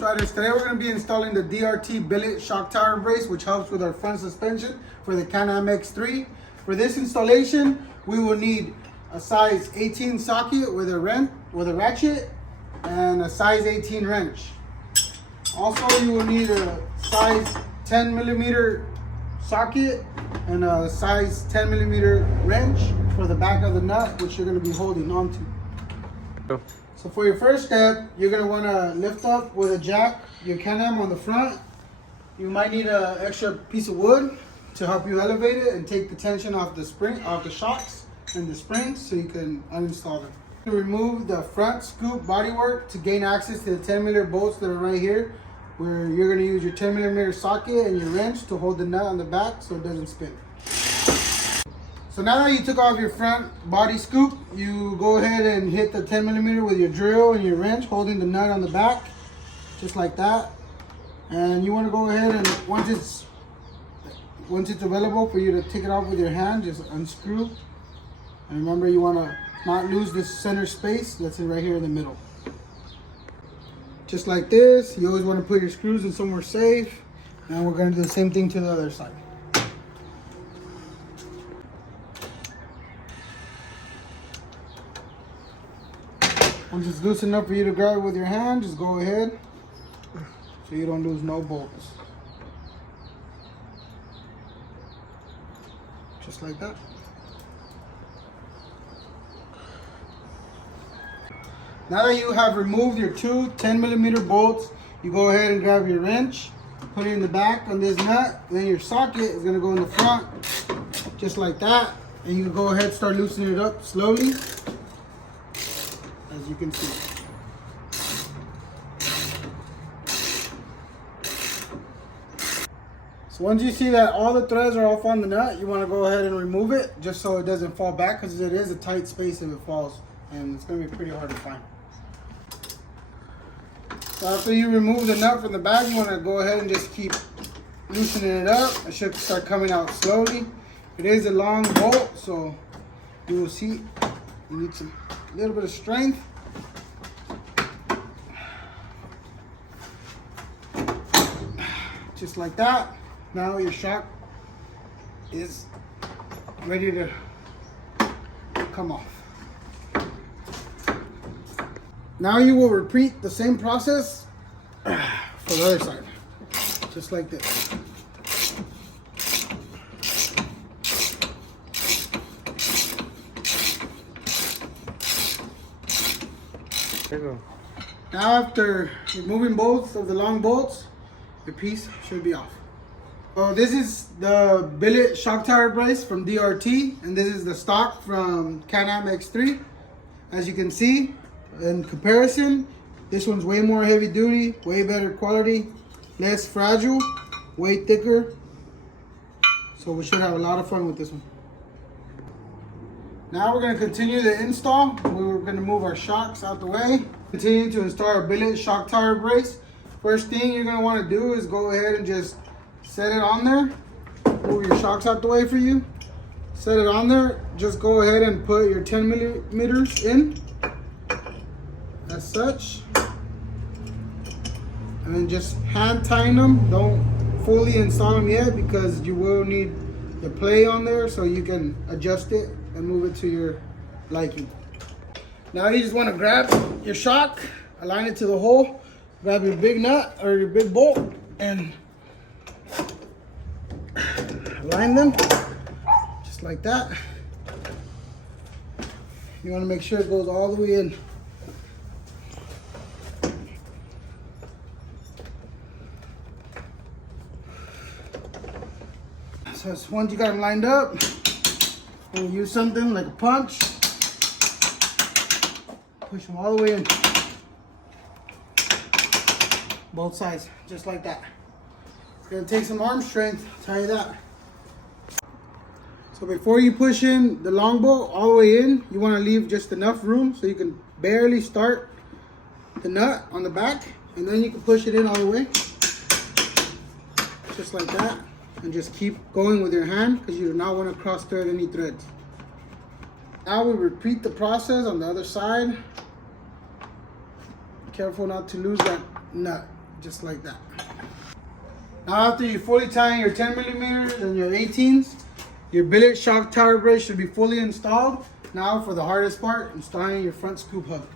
Ghost Riders. Today we're going to be installing the DRT billet shock tower brace, which helps with our front suspension for the Can-Am X3. For this installation, we will need a size 18 socket with a ratchet and a size 18 wrench. Also, you will need a size 10 millimeter socket and a size 10 millimeter wrench for the back of the nut, which you're going to be holding onto. So for your first step, you're going to want to lift up with a jack your Can-Am on the front. You might need an extra piece of wood to help you elevate it and take the tension off the shocks and the springs so you can uninstall them. To remove the front scoop bodywork to gain access to the 10 millimeter bolts that are right here, where you're going to use your 10 millimeter socket and your wrench to hold the nut on the back so it doesn't spin. So now that you took off your front body scoop, you go ahead and hit the 10 millimeter with your drill and your wrench, holding the nut on the back, just like that. And you want to go ahead and once it's available for you to take it off with your hand, just unscrew. And remember, you want to not lose this center space that's right here in the middle. Just like this. You always want to put your screws in somewhere safe. And we're going to do the same thing to the other side. Once it's loose enough for you to grab it with your hand, just go ahead so you don't lose no bolts. Just like that. Now that you have removed your two 10 millimeter bolts, you go ahead and grab your wrench, put it in the back on this nut, then your socket is going to go in the front, just like that. And you can go ahead and start loosening it up slowly, as you can see. So once you see that all the threads are off on the nut, you want to go ahead and remove it just so it doesn't fall back, because it is a tight space if it falls, and it's going to be pretty hard to find. So after you remove the nut from the back, you want to go ahead and just keep loosening it up. It should start coming out slowly. It is a long bolt, so you will see you need a little bit of strength. Just like that. Now your shock is ready to come off. Now you will repeat the same process for the other side, just like this. There you go. Now after removing both of the long bolts, your piece should be off. So this is the billet shock tower brace from DRT, and this is the stock from Can-Am X3. As you can see, in comparison, this one's way more heavy duty, way better quality, less fragile, way thicker. So we should have a lot of fun with this one. Now we're going to continue the install. We're going to move our shocks out the way. Continue to install our billet shock tower brace. First thing you're going to want to do is go ahead and just set it on there. Move your shocks out the way for you. Set it on there. Just go ahead and put your 10 millimeters in. As such. And then just hand tighten them. Don't fully install them yet, because you will need the play on there so you can adjust it and move it to your liking. Now you just want to grab your shock, align it to the hole, grab your big nut or your big bolt and align them just like that. You want to make sure it goes all the way in. So once you got them lined up, you use something like a punch, push them all the way in, both sides, just like that. It's gonna take some arm strength, I'll tell you that. So before you push in the long bolt all the way in, you want to leave just enough room so you can barely start the nut on the back, and then you can push it in all the way, just like that. And just keep going with your hand, because you do not want to cross thread any threads. Now we repeat the process on the other side. Careful not to lose that nut. just like that. Now after you fully tie your 10 millimeters and your 18s, your billet shock tower brace should be fully installed. Now for the hardest part, installing your front scoop hub.